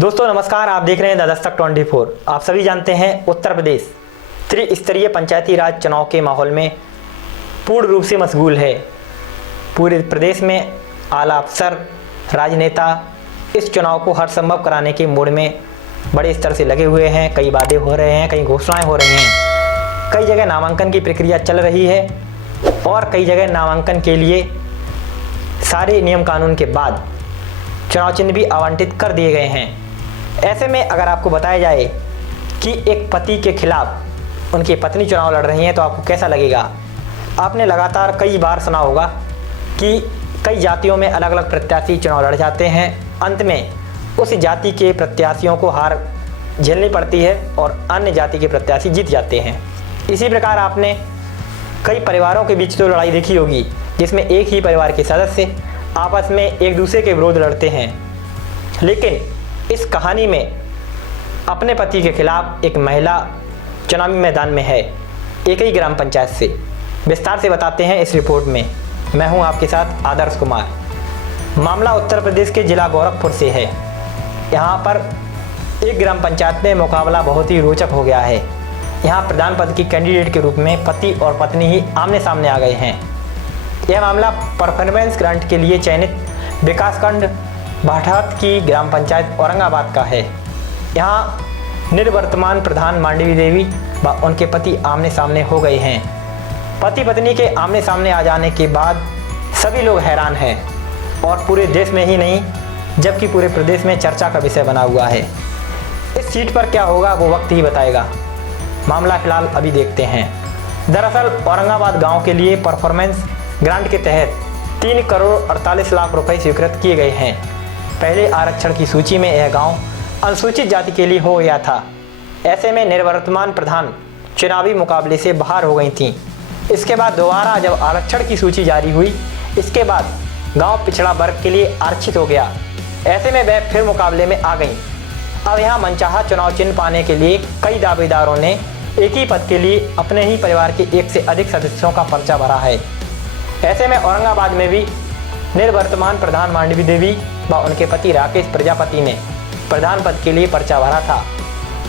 दोस्तों नमस्कार, आप देख रहे हैं द दस्तक 24। आप सभी जानते हैं उत्तर प्रदेश त्रिस्तरीय पंचायती राज चुनाव के माहौल में पूर्ण रूप से मशगूल है। पूरे प्रदेश में आला अफसर, राजनेता इस चुनाव को हर संभव कराने के मूड में बड़े स्तर से लगे हुए हैं। कई वादे हो रहे हैं, कई घोषणाएं हो रही हैं, कई जगह नामांकन की प्रक्रिया चल रही है और कई जगह नामांकन के लिए सारे नियम कानून के बाद चुनाव चिन्ह भी आवंटित कर दिए गए हैं। ऐसे में अगर आपको बताया जाए कि एक पति के खिलाफ उनकी पत्नी चुनाव लड़ रही हैं तो आपको कैसा लगेगा। आपने लगातार कई बार सुना होगा कि कई जातियों में अलग अलग प्रत्याशी चुनाव लड़ जाते हैं, अंत में उस जाति के प्रत्याशियों को हार झेलनी पड़ती है और अन्य जाति के प्रत्याशी जीत जाते हैं। इसी प्रकार आपने कई परिवारों के बीच तो लड़ाई देखी होगी जिसमें एक ही परिवार के सदस्य आपस में एक दूसरे के विरोध लड़ते हैं, लेकिन इस कहानी में अपने पति के खिलाफ एक महिला चुनावी मैदान में है, एक ही ग्राम पंचायत से। विस्तार से बताते हैं इस रिपोर्ट में। मैं हूं आपके साथ आदर्श कुमार। मामला उत्तर प्रदेश के जिला गोरखपुर से है। यहां पर एक ग्राम पंचायत में मुकाबला बहुत ही रोचक हो गया है। यहां प्रधान पद की कैंडिडेट के रूप में पति और पत्नी ही आमने सामने आ गए हैं। यह मामला परफॉर्मेंस ग्रांट के लिए चयनित विकासखंड भाटात की ग्राम पंचायत औरंगाबाद का है। यहाँ निर्वर्तमान प्रधान मांडवी देवी व उनके पति आमने सामने हो गए हैं। पति पत्नी के आमने सामने आ जाने के बाद सभी लोग हैरान हैं और पूरे देश में ही नहीं जबकि पूरे प्रदेश में चर्चा का विषय बना हुआ है। इस सीट पर क्या होगा वो वक्त ही बताएगा। मामला फिलहाल अभी देखते हैं। दरअसल औरंगाबाद गाँव के लिए परफॉर्मेंस ग्रांट के तहत 3 करोड़ 48 लाख रुपए स्वीकृत किए गए हैं। पहले आरक्षण की सूची में यह गांव अनुसूचित जाति के लिए हो गया था। ऐसे में निर्वर्तमान प्रधान चुनावी मुकाबले से बाहर हो गई थीं। इसके बाद दोबारा जब आरक्षण की सूची जारी हुई, इसके बाद गांव पिछड़ा वर्ग के लिए आरक्षित हो गया। ऐसे में वह फिर मुकाबले में आ गई। अब यहाँ मनचाहा चुनाव चिन्ह पाने के लिए कई दावेदारों ने एक ही पद के लिए अपने ही परिवार के 1 से अधिक सदस्यों का पर्चा भरा है। ऐसे में औरंगाबाद में भी निर्वर्तमान प्रधान मांडवी देवी व उनके पति राकेश प्रजापति ने प्रधान पद के लिए पर्चा भरा था।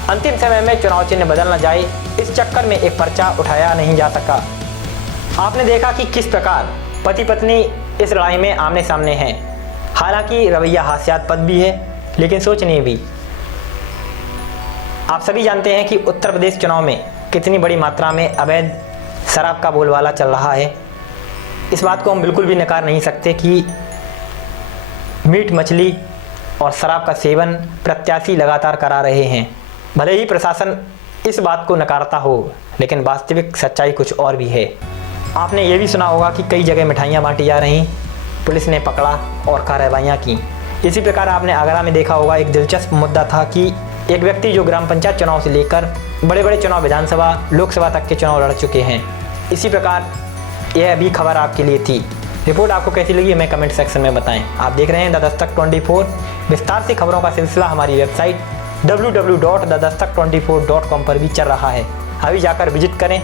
अंतिम समय में चुनाव चिन्ह बदल न जाए इस चक्कर में एक पर्चा उठाया नहीं जा सका। आपने देखा कि किस प्रकार पति पत्नी इस लड़ाई में आमने सामने हैं। हालांकि रवैया हास्यास्पद भी है, लेकिन सोचनीय भी। आप सभी जानते हैं कि उत्तर प्रदेश चुनाव में कितनी बड़ी मात्रा में अवैध शराब का बोलबाला चल रहा है। इस बात को हम बिल्कुल भी नकार नहीं सकते कि मीट मछली और शराब का सेवन प्रत्याशी लगातार करा रहे हैं। भले ही प्रशासन इस बात को नकारता हो, लेकिन वास्तविक सच्चाई कुछ और भी है। आपने ये भी सुना होगा कि कई जगह मिठाइयाँ बांटी जा रही, पुलिस ने पकड़ा और कार्रवाइयाँ की। इसी प्रकार आपने आगरा में देखा होगा, एक दिलचस्प मुद्दा था कि एक व्यक्ति जो ग्राम पंचायत चुनाव से लेकर बड़े बड़े चुनाव विधानसभा लोकसभा तक के चुनाव लड़ चुके हैं। इसी प्रकार यह भी खबर आपके लिए थी। रिपोर्ट आपको कैसी लगी हमें कमेंट सेक्शन में बताएं। आप देख रहे हैं द दस्तक 24। विस्तार से खबरों का सिलसिला हमारी वेबसाइट www.thedastak24.com पर भी चल रहा है। अभी जाकर विजिट करें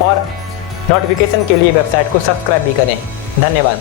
और नोटिफिकेशन के लिए वेबसाइट को सब्सक्राइब भी करें। धन्यवाद।